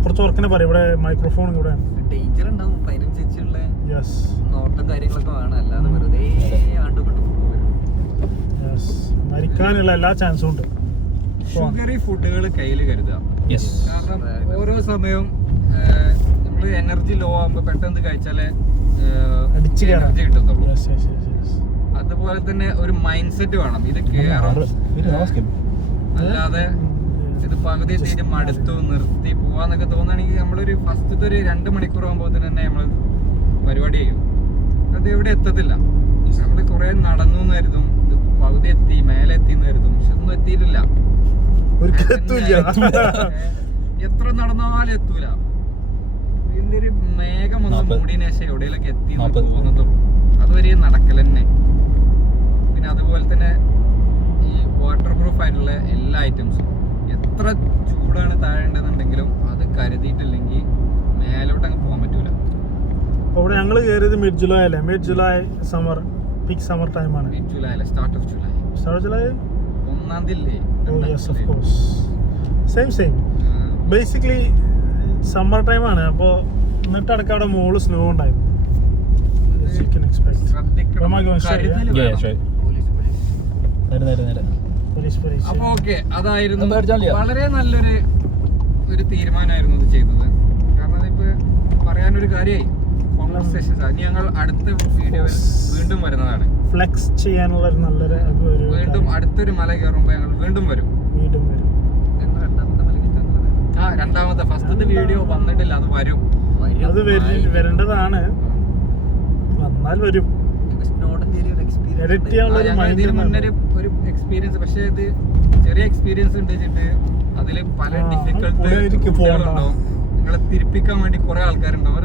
കുറച്ച് ഉറക്കനെ പറയും. ഇവിടെ മൈക്രോഫോൺ ഇവിടെ ഡേഞ്ചർ ഉണ്ടാവും. അതിനനുസരിച്ചുള്ള നോട്ടം കാര്യങ്ങളൊക്കെ വേണം. അല്ലാതെ വെറുതെ ആണ്ടുകൊണ്ട് മരിക്കാനുള്ള എല്ലാ ചാൻസും ഉണ്ട്. ഷുഗറി ഫുഡുകൾ കയ്യിൽ കരുതുക. കാരണം ഓരോ സമയവും നമ്മള് എനർജി ലോ ആകുമ്പോ പെട്ടെന്ന് കഴിച്ചാലേ എനർജി കിട്ടത്തുള്ളൂ. അതുപോലെ തന്നെ ഒരു മൈൻഡ് സെറ്റ് വേണം. ഇത് കേറും, അല്ലാതെ ഇത് പകുതി തീരെ മടുത്തു നിർത്തി പോവാന്നൊക്കെ തോന്നുകയാണെങ്കിൽ നമ്മളൊരു ഫസ്റ്റത്തെ ഒരു 2 മണിക്കൂർ ആകുമ്പോൾ തന്നെ നമ്മൾ പരിപാടി ചെയ്യും. അത് എവിടെ എത്തത്തില്ല. നമ്മൾ കുറെ നടന്നു എന്ന് കരുതും, ഇത് പകുതി എത്തി മേലെ എത്തി എന്ന് കരുതും, പക്ഷെ ഒന്നും എത്തിയിട്ടില്ല. എത്ര നടന്നാലും എത്തൂല. ഇതിന്റെ ഒരു മേഘം ഒന്ന് മൂടിയതിനു ശേഷം എവിടെയെങ്കിലൊക്കെ എത്തി തോന്നത്തുള്ളൂ. അതുവരെ നടക്കൽ തന്നെ. പിന്നെ അതുപോലെ തന്നെ ഈ വാട്ടർ പ്രൂഫ് ആയിട്ടുള്ള എല്ലാ ഐറ്റംസും എത്ര ചൂടാണ് താഴേണ്ടതെന്നുണ്ടെങ്കിലും അത് കരുതിയിട്ടില്ലെങ്കിൽ മേലോട്ട് അങ്ങ് പോകാൻ പറ്റൂല. അവിടെ ഞങ്ങൾ കയറിയത് മിഡ് ജൂലൈ അല്ലേ? Mid July summer, peak summer ടൈമാണ്. മിഡ് ജൂലൈ അല്ല, സ്റ്റാർട്ട് ഓഫ് ജൂലൈ. 1-ാം തീയതി. Oh yes, of course. Same. Basically summer ടൈമാണ്. അപ്പോൾ എന്നിട്ട് അടക്കം അവിടെ മോള് സ്നോ ഉണ്ടായിരുന്നു. You can expect. അപ്പൊ ഓക്കെ, അതായിരുന്നു വളരെ നല്ലൊരു തീരുമാനമായിരുന്നു ഇത് ചെയ്തത്. കാരണം ഇപ്പൊ പറയാനൊരു കാര്യമായി കോൺവെർസേഷൻ. ഞങ്ങൾ അടുത്ത വീഡിയോയിൽ വീണ്ടും വരുന്നതാണ്. ഫ്ലെക്സ് ചെയ്യാനുള്ള നല്ലൊരു വീണ്ടും അടുത്തൊരു മല കയറുമ്പോൾ ഞങ്ങൾ വീണ്ടും വരും. രണ്ടാമത്തെ ഫസ്റ്റത്തെ വീഡിയോ വന്നിട്ടില്ല, അത് വരും. അത് വരേണ്ടതാണ്. വന്നാൽ വരും. ഇതിന് മുന്നേ ഒരു എക്സ്പീരിയൻസ്, പക്ഷെ ഇത് ചെറിയ എക്സ്പീരിയൻസ് ഉണ്ട് വെച്ചിട്ട് അതില് പല ഡിഫിക്കൽട്ടുണ്ടാവും. നിങ്ങളെ തിരിപ്പിക്കാൻ വേണ്ടി കുറെ ആൾക്കാരുണ്ടാവും.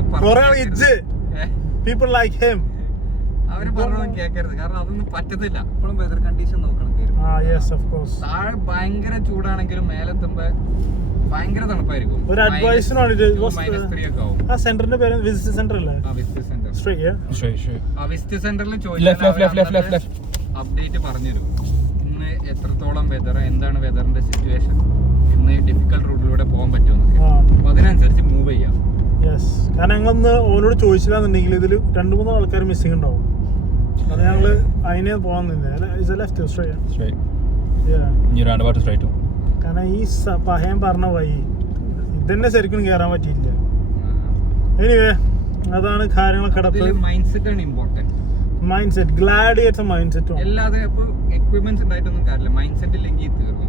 അവര് പറഞ്ഞൊന്നും കേൾക്കരുത്, കാരണം അതൊന്നും പറ്റത്തില്ല. ഇപ്പോഴും വെതർ കണ്ടീഷൻ നോക്കണം. താഴെ ഭയങ്കര ചൂടാണെങ്കിലും മേലെത്തുമ്പോ ഭയങ്കര തണുപ്പായിരിക്കും. ഒരു അഡ്വൈസിന് -3 ഒക്കെ ആവും. ആ സെന്ററിന്റെ പേര് വിസിറ്റ് സെന്റർ അല്ലേ? വിസിറ്റ് സെന്ററിൽ അപ്ഡേറ്റ് പറഞ്ഞുതരും. ഇന്ന് എത്രത്തോളം വെതർ, എന്താണ് വെതറിന്റെ സിറ്റുവേഷൻ, ഇന്ന് ഡിഫിക്കൽട്ട് റൂട്ടിലൂടെ പോകാൻ പറ്റുമെന്നൊക്കെ. അപ്പൊ അതിനനുസരിച്ച് മൂവ് ചെയ്യാം. കാരണം ഞങ്ങളൊന്ന് ഓനോട് ചോദിച്ചില്ലാന്നുണ്ടെങ്കിൽ ഇതിൽ 2-3 ആൾക്കാർ മിസ്സിംഗ് ഉണ്ടാവും. അത് ഞങ്ങള് അതിനെ പോകാൻ കാരണം ഈ പഹയൻ പറഞ്ഞ വഴി ഇതന്നെ ശരിക്കും കയറാൻ പറ്റിയില്ല. എനിവേ അതാണ് കാര്യങ്ങളൊക്കെ. മൈൻഡ് സെറ്റ് ആണ് important. Mind set, gladiator mind set. അല്ലാതെ ഇപ്പൊ എക്വിപ്മെന്റ്സ് ഉണ്ടായിട്ടൊന്നും കാര്യമില്ല. മൈൻഡ് സെറ്റ് ഇല്ലെങ്കിൽ തീർന്നു.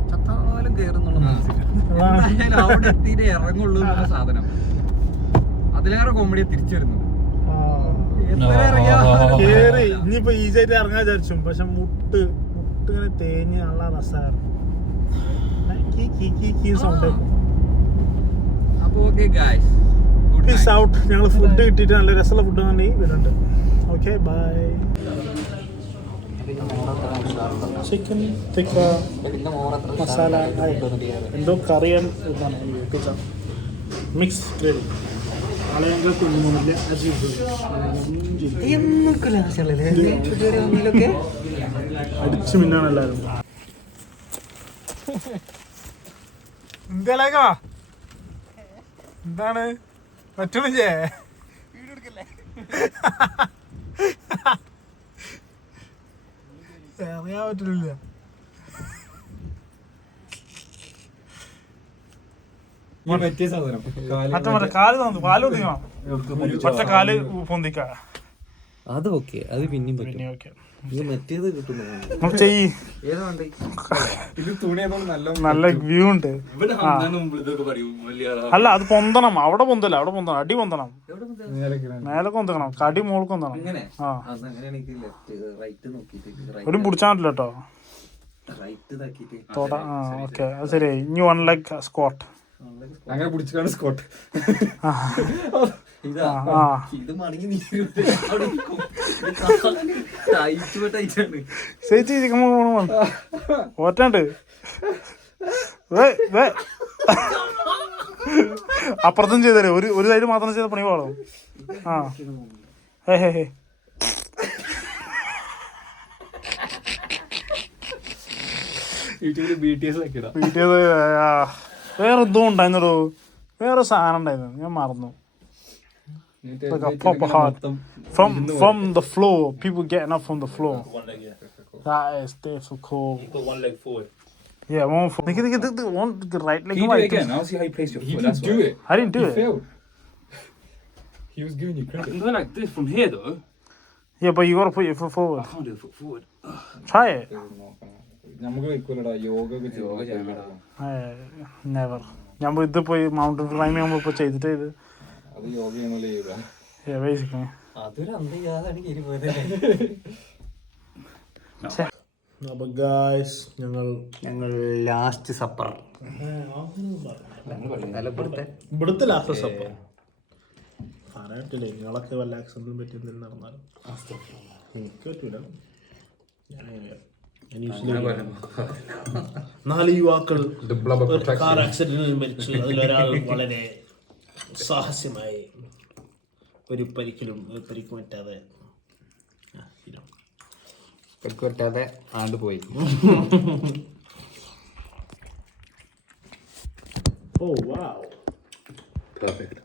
അവിടെ എത്തിയിട്ട് ഇറങ്ങുള്ളൂ എന്നുള്ള സാധനം. അതിലേറെ കോമഡിയെ തിരിച്ചു വരുന്നത്. കേറി ഇനിയിപ്പോ ഈസിയായിട്ട് ഇറങ്ങാൻ വിചാരിച്ചു, പക്ഷെ മുട്ട് ഇങ്ങനെ തേഞ്ഞ് നല്ല രസമായിരുന്നു. അപ്പൊ okay guys, good peace out. ഞങ്ങൾ ഫുഡ് കിട്ടിയിട്ട് നല്ല രസമുള്ള ഫുഡ് തന്നെ വരുന്നുണ്ട്. Okay bye. Chicken tikka masala എന്തോ കറിയാണ് ഇതാണ് പിസ്സ മിക്സ് ഗ്രേവി. നാളെ ഞങ്ങൾ തിന്നുന്നില്ല അടിച്ചു മിന്നാണ് എല്ലാവരും. എന്തേലേക്കാ എന്താണ് പറ്റണില്ലേ? അറിയാൻ പറ്റില്ല. കാല് തന്നു പാല് ഒതുക്കണം. ഒറ്റ കാല് പൊന്തിക്ക. അത് ഓക്കെ, അത് പിന്നെയും പറ്റും. ഓക്കെ മറ്റേത് കിട്ടുന്നു. നല്ല വ്യൂ ഉണ്ട്. അല്ല അത് പൊന്തണം, അവിടെ പൊന്തല്ല, അവിടെ പൊന്തണം, അടി പൊന്തണം, മേലെ പൊന്തണം, കടി മോൾ പൊന്തണം. ആ ഒരു പിടിച്ചാൻ പറ്റില്ല കേട്ടോ. ഓക്കെ അത് ശരിയായി. ഇനി 1 leg സ്ക്വാട്ട് അങ്ങനെ പിടിച്ചാണ് സ്കോട്ട്. ഓറ്റാണ്ട് അപ്പുറത്തും ചെയ്തല്ലേ. ഒരു സൈഡ് മാത്രം ചെയ്ത പണി പാടും. ആ ഹേ വേറെ ഇതും ഉണ്ടായിരുന്നോ, വേറെ സാധനം ഉണ്ടായിരുന്നു, ഞാൻ മറന്നു. Like a proper heart from the floor. People getting up from the floor. That is so cool. You put 1 leg forward. Yeah, one foot. One right leg. Can you do it again? I'll see how you place your foot. That's do right. it. I didn't do it. Failed. He was giving you credit. I'm going like this from here though. Yeah, but you gotta put your foot forward. I can't do a foot forward. Try it. നമുക്ക് വെക്കൂലടാ yoga Never. ഞാൻ ഇത് പോയി mountain climbing ആകുമ്പോൾ ഇപ്പോൾ ചെയ്തിട്ട് ഇത് അത് യോഗ ചെയ്യണല്ലേ ചെയ്ത ബേസിക്കലി. അപ്പോൾ ഗായ്സ് ഞങ്ങൾ ലാസ്റ്റ് സപ്പർ, ഇവിടുത്തെ ലാസ്റ്റ് സപ്പർ പറയാനിട്ടില്ല. നിങ്ങളൊക്കെ വല്ല ആക്സിഡന്റും പറ്റി എന്തെങ്കിലും നടന്നാലും എനിക്ക് പറ്റൂല. നാല് യുവാക്കൾ കാർ ആക്സിഡന്റിൽ മരിച്ചു. അതിലൊരാൾ വളരെ സാഹസ്യമായി ഒരു പരിക്കും പറ്റാതെ പറ്റാതെ ആണ്ട് പോയി. Oh wow. Perfect.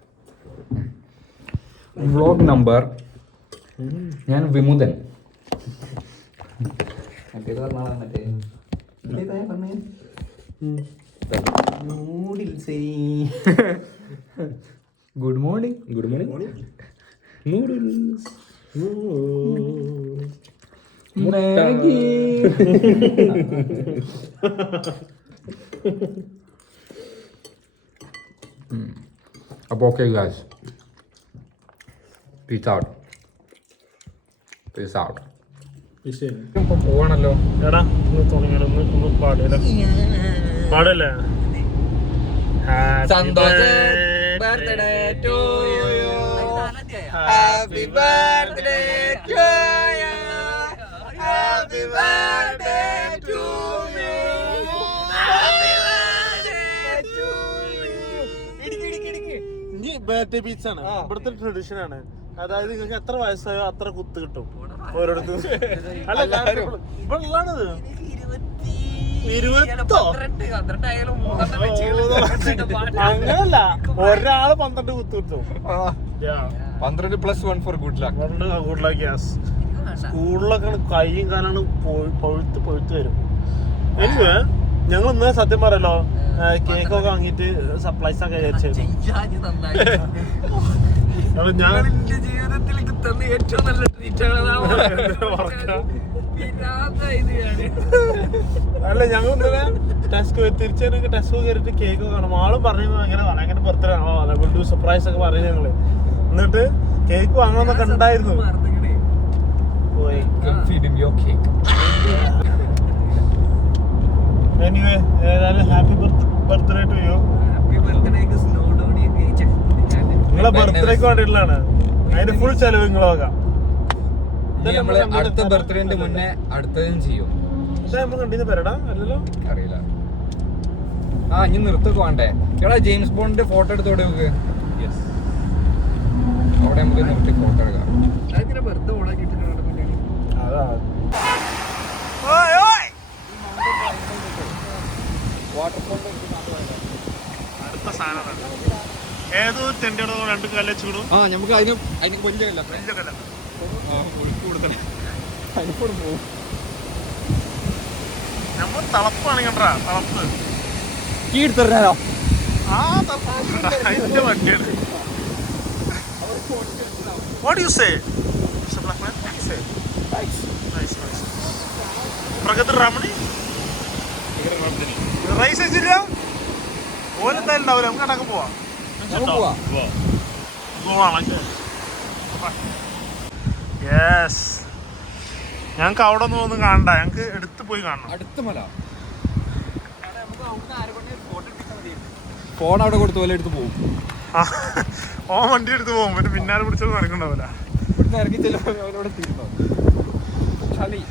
Vlog number ഞാൻ വിമുദൻ. മറ്റേത് പറഞ്ഞാൽ മറ്റേ good morning. Good morning. Noodles, Maggi. അപ്പോൾ okay guys, peace out. Peace out. ഇപ്പൊ പോവാണല്ലോ. എടാ ഒന്ന് തുടങ്ങിയാലോ, ഒന്ന് പാടില്ല പാടല്ലേ. Birthday to you, happy birthday to you, happy birthday to you, happy birthday to you. ഇനി ബർത്ത്ഡേ പീസ് ആണ് ഇവിടുത്തെ ട്രഡീഷൻ ആണ്. അതായത് നിങ്ങൾക്ക് എത്ര വയസ്സായോ അത്ര കുത്ത് കിട്ടും ഓരോരുത്തർ. അല്ല ഇവിടെ ഉള്ളതാണത്. 20 അങ്ങനല്ല, ഒരാള് 12 കുത്ത് കിട്ടും. 12 + 1 for good luck. Good luck. Yes. സ്കൂളിലൊക്കെ കൈയും കാലാണ് പഴുത്ത് വരും. എനിവേ ഞങ്ങൾ ഇന്ന് സത്യം പറയല്ലോ കേക്കൊക്കെ വാങ്ങിയിട്ട് സർപ്രൈസ് ഒക്കെ വിചാരിച്ചു. ഞാൻ ജീവിതത്തിൽ കിട്ടുന്ന ഏറ്റവും നല്ല ട്രീറ്റ് ആണ്. അല്ല ഞങ്ങൾ ഇന്നലെ തിരിച്ചു ടെസ്റ്റ് കയറിയിട്ട് കേക്ക് കാണും. ആളും പറഞ്ഞു അങ്ങനെ ബർത്ത്ഡേ ആണോ ഡു സർപ്രൈസ് ഒക്കെ പറയുന്നത് ഞങ്ങള്. എന്നിട്ട് കേക്ക് വാങ്ങണമെന്നൊക്കെ ഉണ്ടായിരുന്നു. എനിവേ ഏതായാലും happy birthday to you. Happy birthday. നിങ്ങളെ ബർത്ത്ഡേക്ക് വേണ്ടിയിട്ടുള്ളതാണ്. അതിന്റെ ഫുൾ ചെലവ് നിങ്ങളെ നോക്കാം. നമ്മള് അടുത്ത ബർത്ത്ഡേന്റെ മുന്നേ അടുത്തതും ചെയ്യും. നമ്മൾ കണ്ടിന്ന് പേരടാ അല്ലല്ലോ, അറിയില്ല. ഇനി നിർത്തൊക്കെ വേണ്ടേ? എടാ ജെയിംസ് ബോണ്ടിന്റെ ഫോട്ടോ എടുത്തോടെ നമുക്ക്. അവിടെ നമുക്ക് നിർത്തി ഫോട്ടോ എടുക്കാം. വെറുതെ ഓണാക്കിട്ട് വാട്ടർഫോളിന്റെ അടുത്ത സാധനം ഏതോ തെണ്ടിയുടെ 2 കല്ല് വെച്ചിടും. നമുക്ക് അതിന് വലിയ കല്ല അതിനോട് പോകും. നമ്മൾ തളപ്പാണ് കണ്ടാ, തളപ്പ് കീ എടുത്തറിഞ്ഞാലോ? അതിന്റെ വണ്ടിയാണ്. What do you say? Mr. Blackman, what do you say? Nice. Pragathi Ramani rice വെച്ചില്ല ഓനെന്തായാലും ഉണ്ടാവില്ല. നമുക്ക് കണ്ടൊക്കെ പോവാം. യെസ്, ഞങ്ങക്ക് അവിടെ ഒന്നും കാണണ്ട, ഞങ്ങക്ക് എടുത്ത് പോയി കാണണം. അടുത്ത മല ഫോൺ അവിടെ കൊടുത്തു പോലെ എടുത്ത് പോകും. ഓ വണ്ടി എടുത്ത് പോകും, പിന്നെ പിന്നാലെ പിടിച്ചത് നടക്കണ്ടാവില്ല. ഇവിടുന്ന് ഇറങ്ങി ചെല്ലുമ്പോൾ തീരുന്നോ ചളി.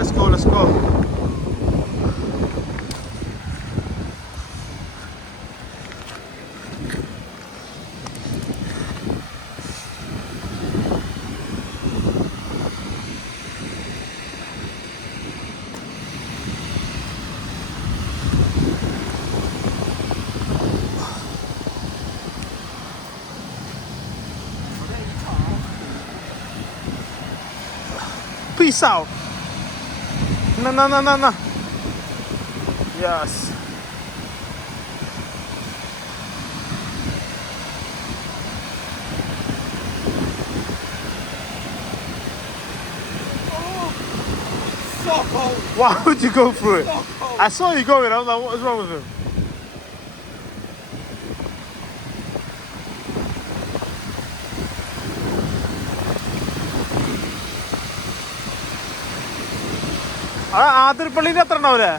Let's go. Peace out. No. Yes. So cold. Why would you go through it? I saw you going. I was like, what is wrong with him? ആതിരപ്പള്ളിന്റെ അത്ര ഉണ്ടാവൂലേ?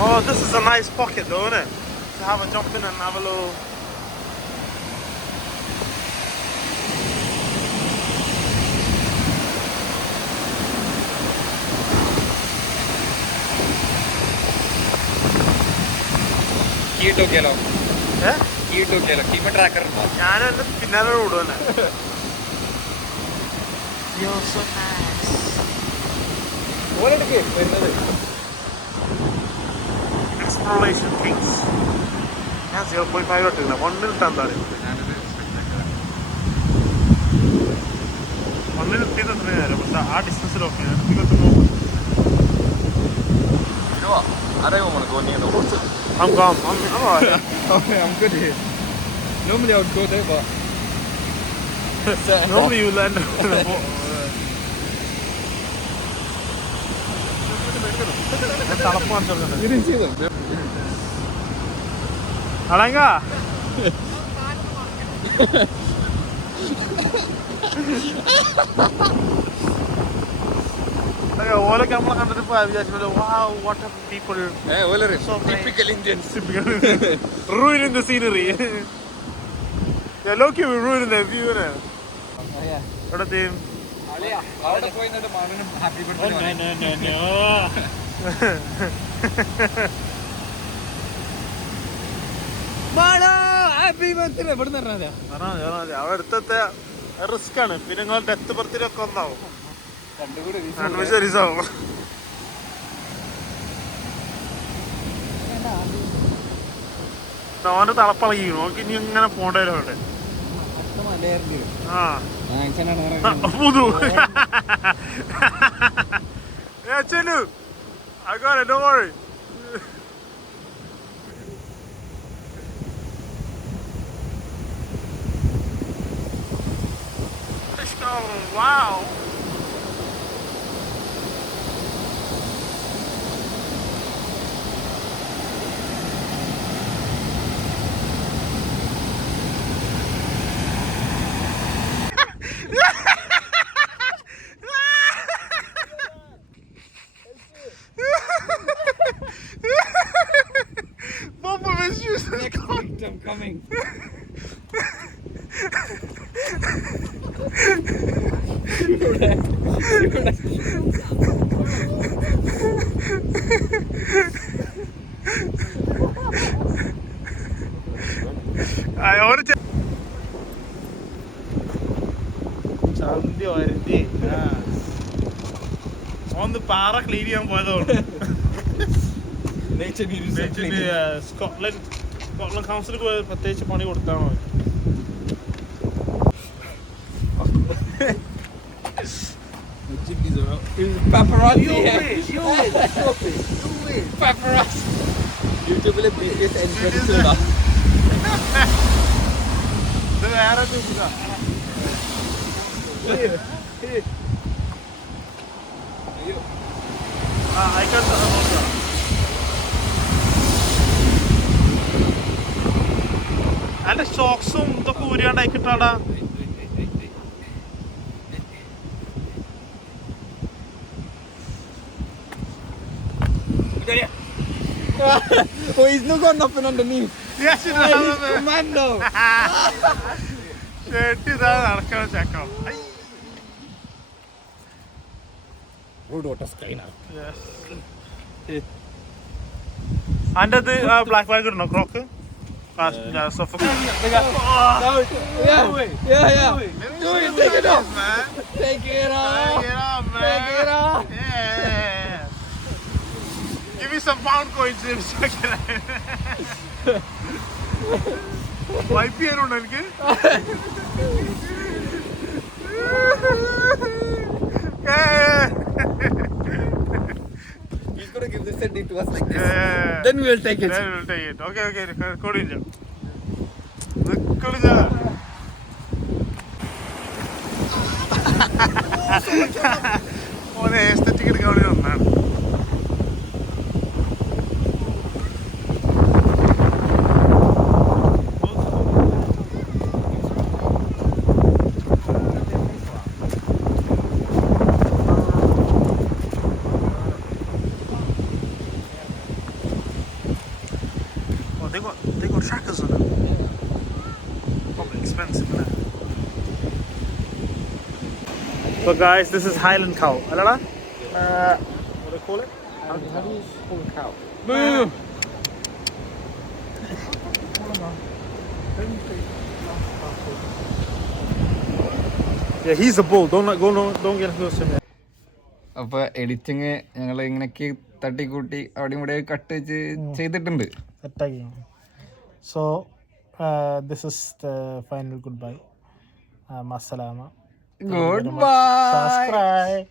Oh, this is a nice pocket though, isn't it? To have a jump in and have a little... കീട്ടോക്കിയാലോ? Eh? കീട്ടോക്കിയാലോ? Keema tracker ഉണ്ടോ? ഞാൻ എന്റെ പിന്നാലെ ഓടുവന്നെ. You're so nice. ഓലെടുക്കേ വരുന്നത്. Exploration Kings. ഞാൻ 0.5 ഇട്ടില്ല, 1 ഇട്ടാൻ താഴെ. 1 ഇട്ടിയത് എത്ര നേരം, പക്ഷെ ആ ഡിസ്റ്റൻസിലൊക്കെ അറിയാമോ നമുക്ക് നീ notes? I'm alright. Okay, I'm good here. Normally I would go there, but Normally you land on the boat. തളപ്പാൻ ചെറുതാണ്. you didn't see them. അളങ്ക ഓലൊക്കെ നമ്മളെ കണ്ടിട്ട് വിചാരിച്ചല്ലോ wow, what are people so Typical Indians. ruining the scenery. Look, we're ruining the view. What are they? അവിടെ പോയി നിന്നിട്ട് മാമനും happy birthday happy birthday ഇവിടെ നിന്ന് അവിടെ അടുത്തത്തെ റിസ്ക് ആണ്. പിന്നെ നിങ്ങൾ ഡെത്ത് ബർത്ത്ഡേ ഒക്കെ ഒന്നാവും, ശരിസാവും. ഓന്റെ തളപ്പളകി നോക്കി ഇനി ഇങ്ങനെ പോണ്ടല്ലോ അവിടെ. പുതു ചെല്ലു I don't worry. Let's go. Wow. I'm coming. ചന്തി വരുത്തി ഒന്ന് പാറ ക്ലീൻ ചെയ്യാൻ പോയതുകൊണ്ട് സ്കോട്ട്ലൻഡ് കൗൺസിൽ പ്രത്യേകിച്ച് പണി കൊടുത്താണോ Paparazzi. Paparazzi. YouTubeലെ biggest influencer. ഇത് വേറെ ആയിക്കോട്ടെ അതിന്റെ ഷോക്സും ഇതൊക്കെ ഊരിയാണ്ടായി കിട്ടാടാ Oh, he's not got nothing underneath. Yes, it does. Commando. Shirt ഇതാ നടക്കണ ചക്കോ അതിൻ്റെ അത് ബ്ലാക്ക് ബാഗ് ഇടണോ croc Yeah. Do it. Take it off. Take it off. Take it off. Yeah. Give me some pound coins. Wipe ചെയ്യാനുണ്ടോ എനിക്ക് He's gonna give the sending to us like this. Then we'll take it. Then we'll take it. Okay, record ചെയ്യാം record ചെയ്യാം ഓനെ aesthetic എടുക്കാൻ വേണ്ടി വന്നാണ് They got trackers on them. Probably expensive, isn't it? So guys, this is Highland cow. Alala? What do you call it? How do you pull a cow? Boom! Yeah, he's a bull. Don't get close to him. അപ്പൊ editing ഞങ്ങൾ ഇങ്ങനെയൊക്കെ തട്ടിക്കൂട്ടി അവിടെ ഇവിടെ cut ചെയ്തിട്ടുണ്ട്. Attacking. So this is the final goodbye. Masalama. Goodbye. Subscribe.